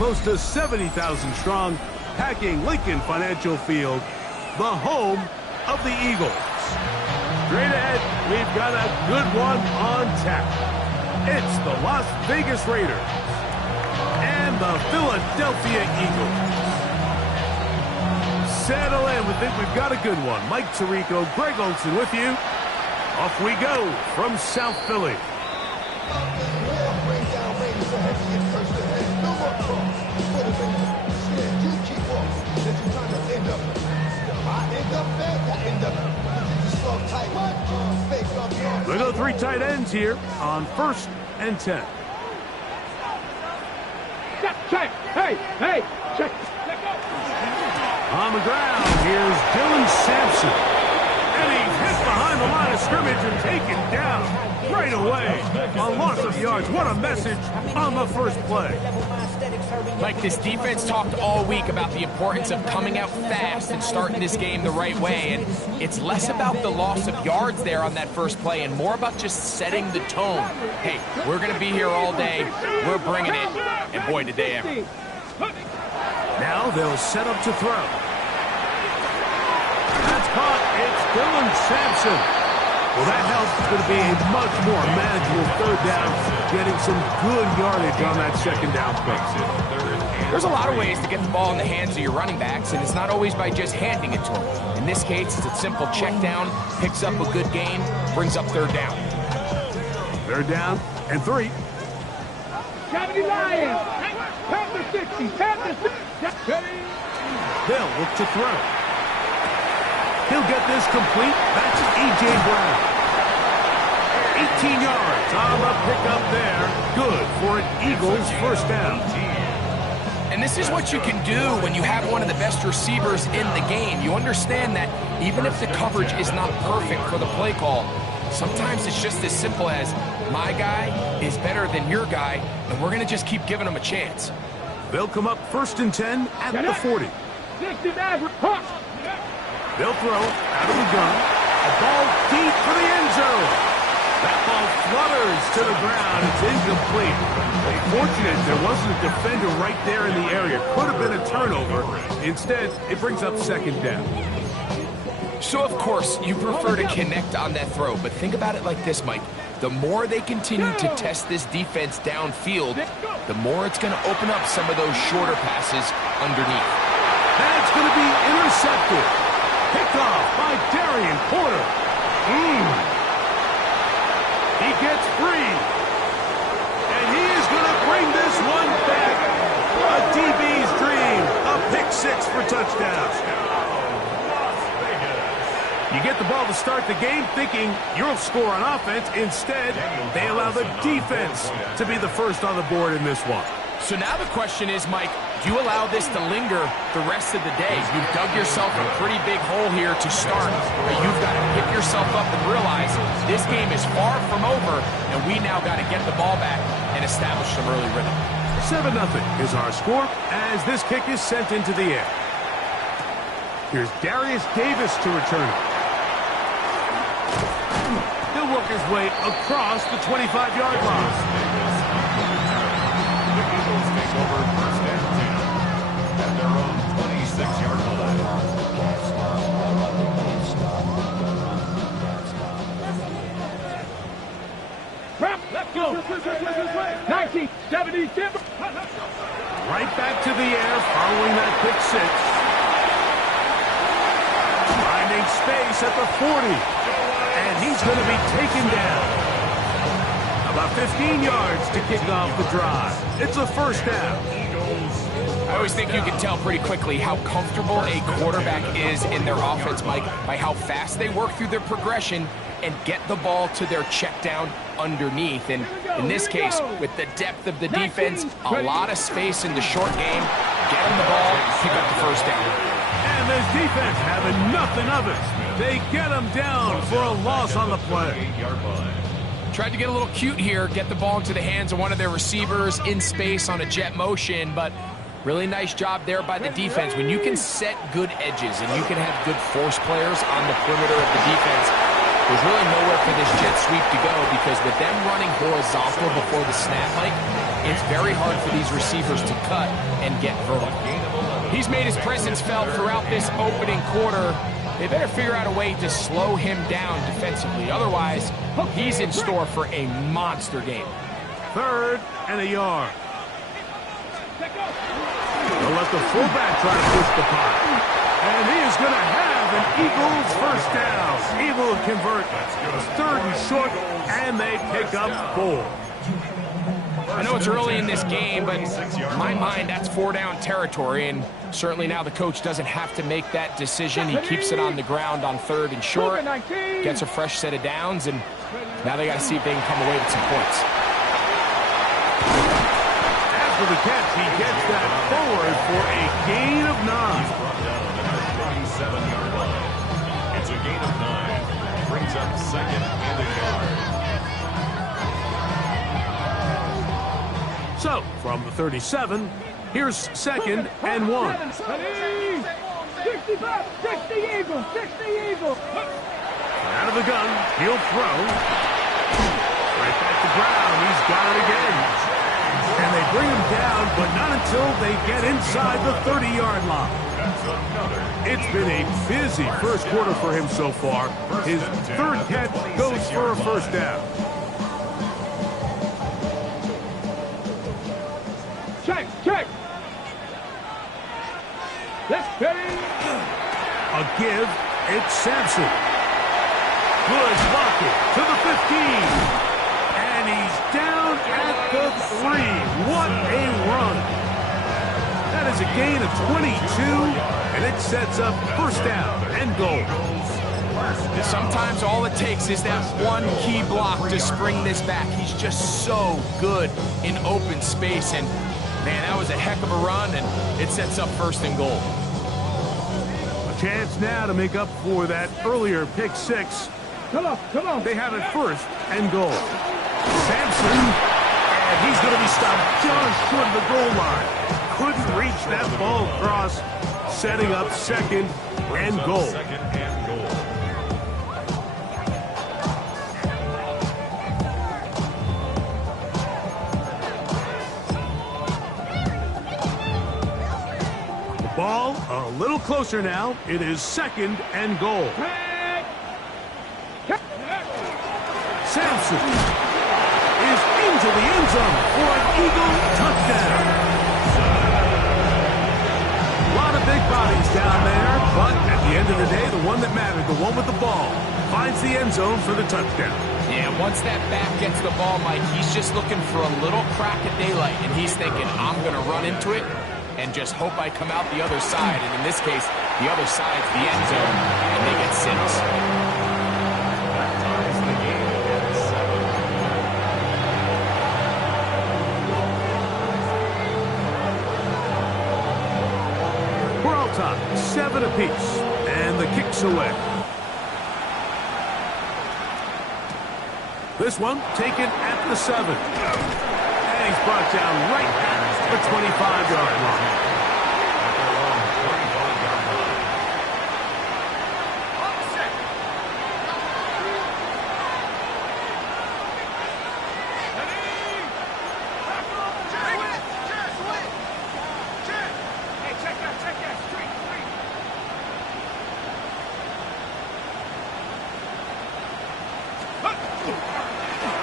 close to 70,000 strong, packing Lincoln Financial Field, the home of the Eagles. Straight ahead, we've got a good one on tap. It's the Las Vegas Raiders and the Philadelphia Eagles. Settle in. We think we've got a good one. Mike Tirico, Greg Olsen with you. Off we go from South Philly. We go 3 tight ends here on 1st and 10. Check. Hey, check. On the ground, here's Dylan Sampson. And he's hit behind the line of scrimmage and taken down right away. A loss of yards. What a message on the first play. Mike, this defense talked all week about the importance of coming out fast and starting this game the right way. And it's less about the loss of yards there on that first play and more about just setting the tone. Hey, we're going to be here all day. We're bringing it. And boy, did they ever. Now they'll set up to throw. That's caught. It's Dylan Sampson. Well, that helps. It's going to be a much more manageable 3rd down, getting some good yardage on that 2nd down play. There's a lot of ways to get the ball in the hands of your running backs, and it's not always by just handing it to them. In this case, it's a simple check down, picks up a good gain, brings up 3rd down. 3rd down and 3. Cavalry Lions. Panther 60. Panther 60. They'll look to throw. He'll get this complete. That's A.J. Brown. 18 yards on the pickup there. Good for an Eagles 1st down. And this is what you can do when you have one of the best receivers in the game. You understand that even if the coverage is not perfect for the play call, sometimes it's just as simple as my guy is better than your guy, and we're going to just keep giving him a chance. They'll come up 1st and 10 at the 40. They'll throw out of the gun. A ball deep for the end zone. That ball flutters to the ground. It's incomplete. Fortunate there wasn't a defender right there in the area. Could have been a turnover. Instead, it brings up 2nd down. So, of course, you prefer to connect on that throw, but think about it like this, Mike. The more they continue to test this defense downfield, the more it's going to open up some of those shorter passes underneath. That's going to be intercepted. Picked off by Darian Porter. He gets free. And he is going to bring this one back. A DB's dream. A pick 6 for touchdown. You get the ball to start the game thinking you'll score on offense. Instead, they allow the defense to be the first on the board in this one. So now the question is, Mike, do you allow this to linger the rest of the day? You've dug yourself a pretty big hole here to start, but you've got to pick yourself up and realize this game is far from over, and we now got to get the ball back and establish some early rhythm. 7-0 is our score as this kick is sent into the air. Here's Darius Davis to return it. He'll work his way across the 25-yard line. The Eagles take over 1st and 10 at their own 26-yard line. Let's go. 1977. Right back to the air following that pick 6. Finding space at the 40. And he's going to be taken down. About 15 yards to kick off the drive. It's a 1st down. I always think you can tell pretty quickly how comfortable a quarterback is in their offense, Mike, by how fast they work through their progression and get the ball to their check down underneath. And in this case, with the depth of the defense, a lot of space in the short game, get them the ball, pick up the 1st down. And this defense having nothing of it. They get him down for a loss on the play. Tried to get a little cute here, get the ball into the hands of one of their receivers in space on a jet motion, but really nice job there by the defense. When you can set good edges and you can have good force players on the perimeter of the defense, there's really nowhere for this jet sweep to go, because with them running horizontal before the snap, Mike, it's very hard for these receivers to cut and get vertical. He's made his presence felt throughout this opening quarter. They better figure out a way to slow him down defensively. Otherwise, he's in store for a monster game. 3rd and a yard. They'll let the fullback try to push the punt. And he is going to have an Eagles first down. Able to convert. It's 3rd and short, and they pick up 4. I know it's early in this game, but in my mind, that's 4-down territory, and certainly now the coach doesn't have to make that decision. He keeps it on the ground on 3rd and short, gets a fresh set of downs, and now they got to see if they can come away with some points. After the catch, he gets that forward for a gain of 9. He's brought down at the 27-yard line. It's a gain of 9. Brings up 2nd and a yard. So, from the 37, here's 2nd and 1. 65, 60 Eagles, 60 Eagles. Out of the gun, he'll throw. Right back to Brown, he's got it again. And they bring him down, but not until they get inside the 30-yard line. It's been a busy first quarter for him so far. His 3rd catch goes for a first down. Check. Let's get it. A give, it's Sampson. Good blocking to the 15. And he's down at the 3. What a run. That is a gain of 22, and it sets up first down and goal. Sometimes all it takes is that one key block to spring this back. He's just so good in open space, and man, that was a heck of a run, and it sets up 1st and goal. A chance now to make up for that earlier pick 6. Come on. They have it 1st and goal. Sampson, and he's going to be stopped just short of the goal line. Couldn't reach that ball across, setting up 2nd and goal. 2nd and goal. Ball a little closer now. It is 2nd and goal. Sampson is into the end zone for an Eagle touchdown. A lot of big bodies down there, but at the end of the day, the one that mattered, the one with the ball, finds the end zone for the touchdown. Yeah, once that back gets the ball, Mike, he's just looking for a little crack of daylight, and he's thinking, I'm going to run into it and just hope I come out the other side. And in this case, the other side's the end zone, and they get 6. That ties the game at 7. We're all tied, 7 apiece, and the kick's away. This one taken at the 7. And he's brought down right at the 25-yard line. At their own 25-yard line.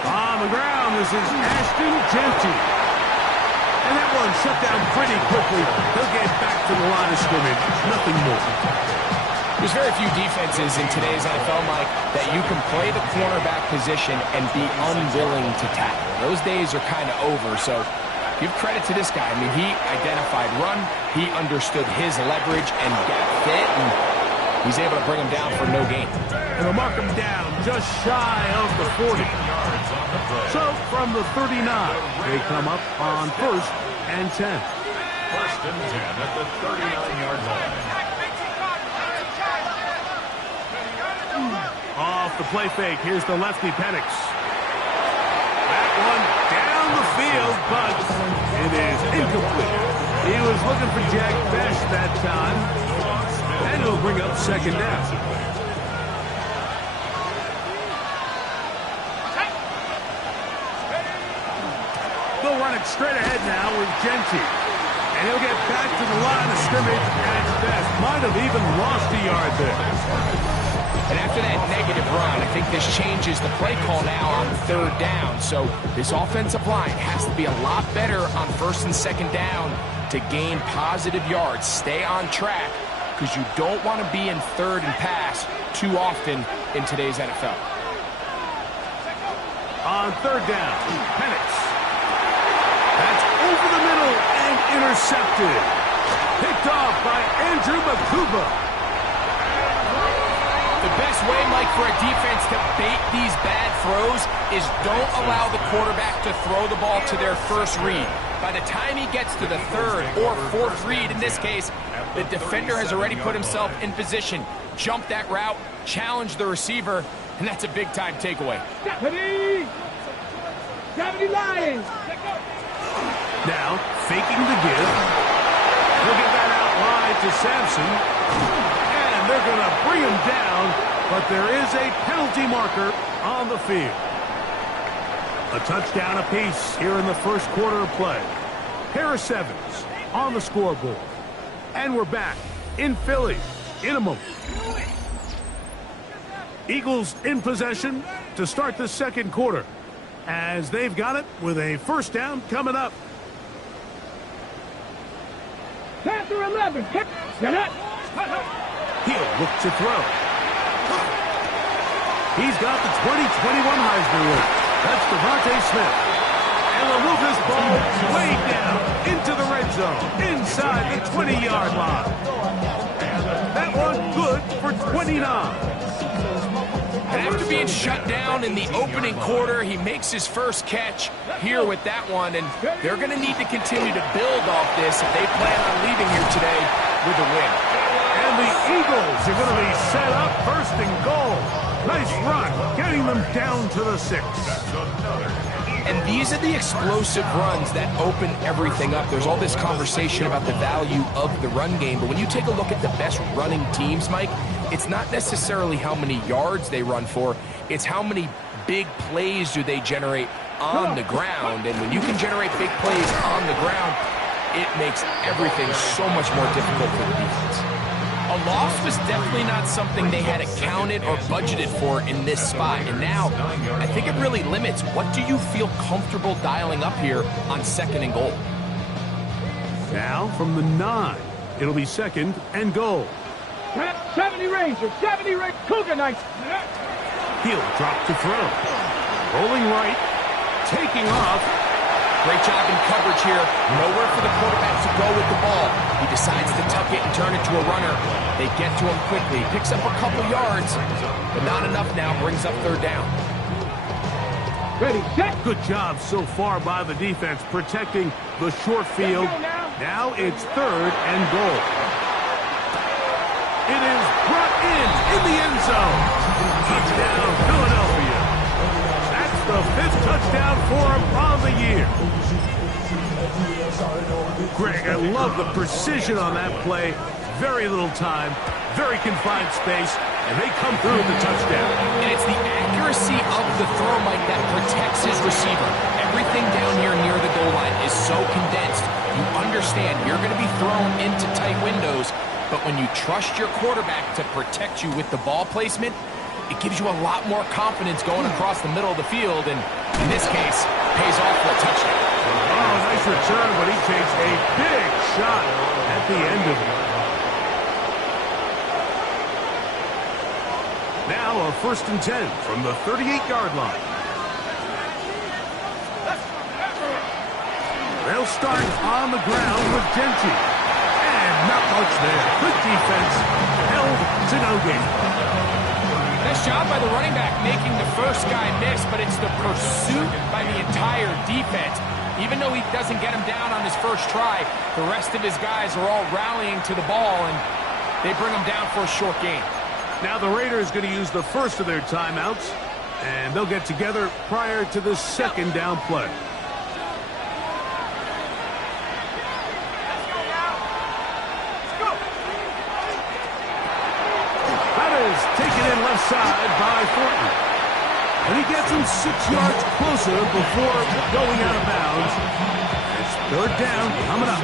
On the ground, this is Ashton Genty. And that one shut down pretty quickly. He'll get back to the line of scrimmage. Nothing more. There's very few defenses in today's NFL, Mike, that you can play the cornerback position and be unwilling to tackle. Those days are kind of over, so give credit to this guy. I mean, he identified run, he understood his leverage and gap fit, and he's able to bring him down for no gain. And they'll mark him down just shy of the 40. So from the 39, they come up on 1st and 10. 1st and 10 at the 39-yard line. Off the play fake, here's the lefty Penix. That one down the field, but it is incomplete. He was looking for Jack Best that time, and it'll bring up 2nd down. The run it straight ahead now with Genty. And he'll get back to the line of scrimmage at best. Might have even lost a yard there. And after that negative run, I think this changes the play call now on third down. So this offensive line has to be a lot better on first and second down to gain positive yards. Stay on track because you don't want to be in third and pass too often in today's NFL. On third down, Penix. That's over the middle and intercepted. Picked off by Andrew Makuba. The best way, Mike, for a defense to bait these bad throws is don't allow the quarterback to throw the ball to their first read. By the time he gets to the third or fourth read, in this case, the defender has already put himself in position, jump that route, challenge the receiver, and that's a big-time takeaway. 70 Lions. Now, faking the give. He'll get that out wide to Sampson. And they're going to bring him down, but there is a penalty marker on the field. A touchdown apiece here in the first quarter of play. Pair of sevens on the scoreboard. And we're back in Philly in a moment. Eagles in possession to start the second quarter, as they've got it with a first down coming up. Panther 11. Set up. He'll look to throw. He's got the 2021 Heisman winner. That's Devontae Smith. And they'll move this ball way down into the red zone, inside the 20-yard line. That one good for 29. And after being shut down in the opening quarter, he makes his first catch here with that one, and they're going to need to continue to build off this if they plan on leaving here today with a win. And the Eagles are going to be set up first and goal. Nice run, getting them down to the 6. And these are the explosive runs that open everything up. There's all this conversation about the value of the run game, but when you take a look at the best running teams, Mike, it's not necessarily how many yards they run for, it's how many big plays do they generate on the ground. And when you can generate big plays on the ground, it makes everything so much more difficult for the defense. A loss was definitely not something they had accounted or budgeted for in this spot. And now, I think it really limits what do you feel comfortable dialing up here on second and goal. Now from the 9, it'll be second and goal. 70 Rangers. 70 Rangers. Cougar Knights. He'll drop to throw. Rolling right. Taking off. Great job in coverage here. Nowhere for the quarterback to go with the ball. He decides to tuck it and turn it to a runner. They get to him quickly. Picks up a couple yards, but not enough now. Brings up third down. Ready, set. Good job so far by the defense protecting the short field. Now it's third and goal. It is brought in the end zone. Touchdown, Philadelphia. That's the 5th touchdown for him on the year. Greg, I love the precision on that play. Very little time, very confined space, and they come through with the touchdown. And it's the accuracy of the throw, Mike, that protects his receiver. Everything down here near the goal line is so condensed. You understand you're going to be thrown into tight windows, but when you trust your quarterback to protect you with the ball placement, it gives you a lot more confidence going across the middle of the field, and in this case, pays off for a touchdown. Oh, nice return, but he takes a big shot at the end of it. Now a 1st and 10 from the 38-yard line. They'll start on the ground with Genty. And not much there. Good defense. Held to no gain. Nice job by the running back making the first guy miss, but it's the pursuit by the entire defense. Even though he doesn't get him down on his first try, the rest of his guys are all rallying to the ball, and they bring him down for a short gain. Now the Raiders going to use the first of their timeouts, and they'll get together prior to the second down play. That is taken in left side by Thornton. And he gets him 6 yards closer before going out of bounds. Third down coming up.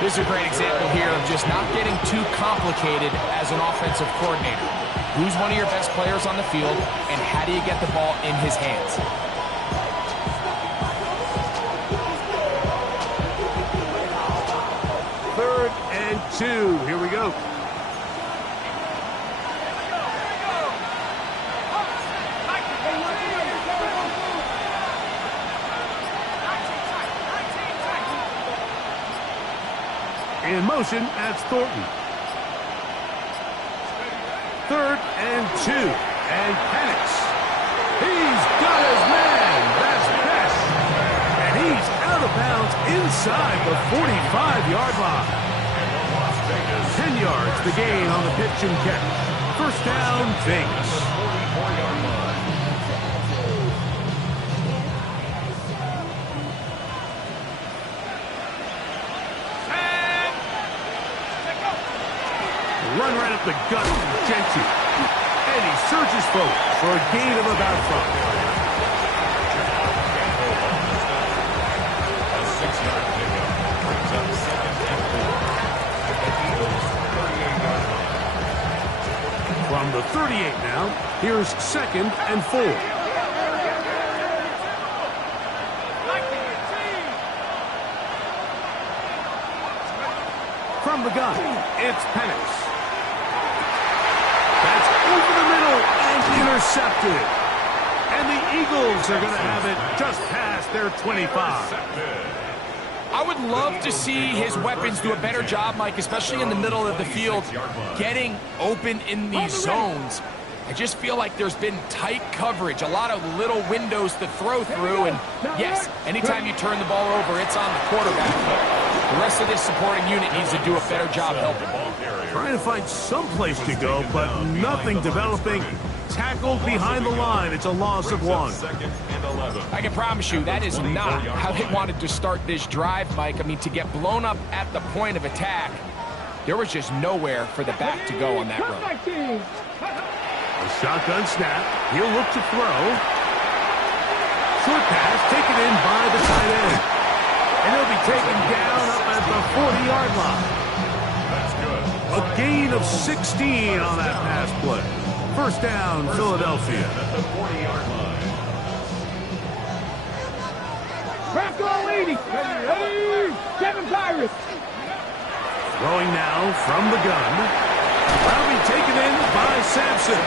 This is a great example here of just not getting too complicated as an offensive coordinator. Who's one of your best players on the field, and how do you get the ball in his hands? Third and 2. Here we go. In motion, that's Thornton. Third and 2. And Penix. He's got his man. That's Best. And he's out of bounds inside the 45-yard line. 10 yards the gain on the pitch and catch. First down, Vegas. 44-yard line. Run right up the gut of Gentry. And he surges forward for a gain of about 5. A 6-yard pickup brings up second and 4 at the Eagles' 38-yard line. From the 38 now, here's second and 4. From the gun, it's Penix. That's over the middle and intercepted. And the Eagles are going to have it just past their 25. I would love to see his weapons do a better job, Mike, especially in the middle of the field, getting open in these zones. I just feel like there's been tight coverage, a lot of little windows to throw through, and yes, anytime you turn the ball over, it's on the quarterback. But the rest of this supporting unit needs to do a better job helping. Trying to find some place to go, but nothing developing. Tackled behind the line. It's a loss of 1. I can promise you that is not how they wanted to start this drive, Mike. I mean, to get blown up at the point of attack, there was just nowhere for the back to go on that run. A shotgun snap. He'll look to throw. Short pass taken in by the tight end. And he'll be taken down up at the 40-yard line. That's good. A gain of 16 on that pass play. First down, Philadelphia. At the 40-yard line. Craft all 80. Ready. 7 Pirates. Throwing now from the gun. That'll be taken in by Sampson.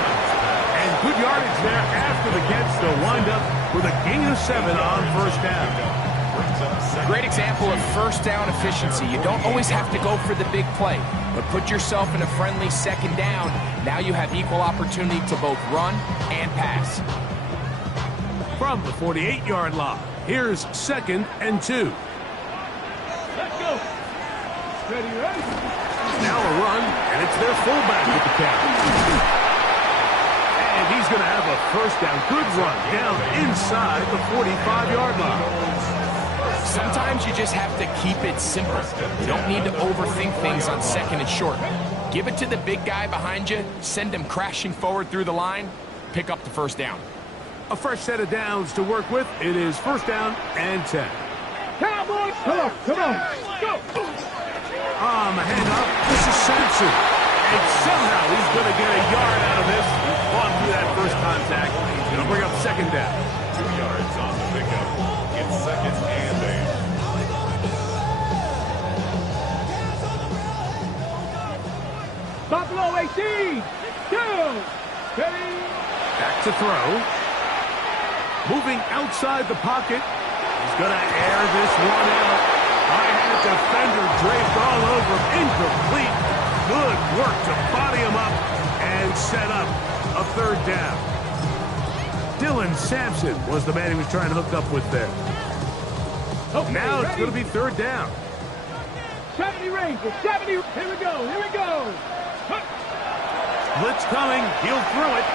And good yardage there after the catch to wind up with a gain of 7 on first down. Great example of first down efficiency. You don't always have to go for the big play, but put yourself in a friendly second down. Now you have equal opportunity to both run and pass. From the 48-yard line, here's second and 2. Let's go. Ready. Now a run, and it's their fullback with the catch. And he's going to have a first down. Good run down inside the 45-yard line. Sometimes you just have to keep it simple. You don't need to overthink things on second and short. Give it to the big guy behind you, send him crashing forward through the line, pick up the first down. A fresh set of downs to work with. It is first down and 10. Cowboys. Come on. Go. On the handoff, this is Sampson. And somehow he's going to get a yard out of this. He's fought through that first contact. He's going to bring up second down. 2 yards on the pickup. It's second and 8. Buffalo 18. 2. Ready. Back to throw. Moving outside the pocket. He's going to air this one out. High-handed defender draped all over him. Incomplete. Good work to body him up and set up a third down. Dylan Sampson was the man he was trying to hook up with there. Okay, Now it's ready. going to be third down. 70 Rangers. 70. Here we go. Blitz coming. He'll throw it.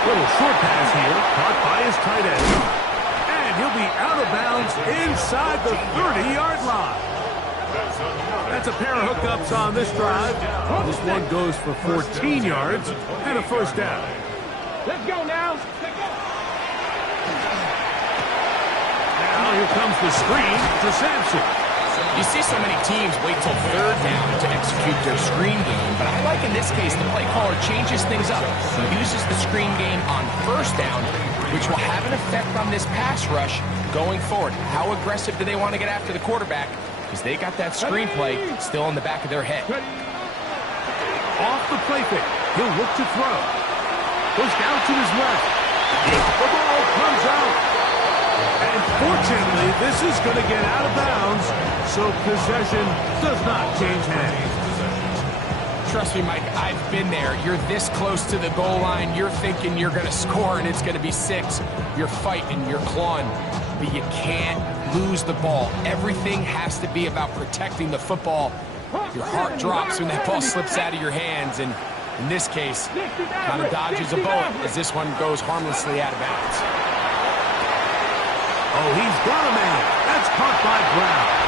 Little short pass here. Caught by his tight end. And he'll be out of bounds inside the 30-yard line. That's a pair of hookups on this drive. This one goes for 14 yards and a first down. Let's go now. Now Now here comes the screen to Sampson. You see so many teams wait till third down to execute their screen game, but I like in this case the play caller changes things up. He uses the screen game on first down, which will have an effect on this pass rush going forward. How aggressive do they want to get after the quarterback? Because they got that screenplay still in the back of their head. Off the play fake. He'll look to throw. Goes down to his left. The ball comes out. And fortunately, this is going to get out of bounds, so possession does not change hands. Trust me, Mike, I've been there. You're this close to the goal line. You're thinking you're going to score and it's going to be 6. You're fighting, you're clawing, but you can't lose the ball. Everything has to be about protecting the football. Your heart drops when that ball slips out of your hands, and in this case, kind of dodges a bullet as this one goes harmlessly out of bounds. Oh, he's got a man. That's caught by Brown.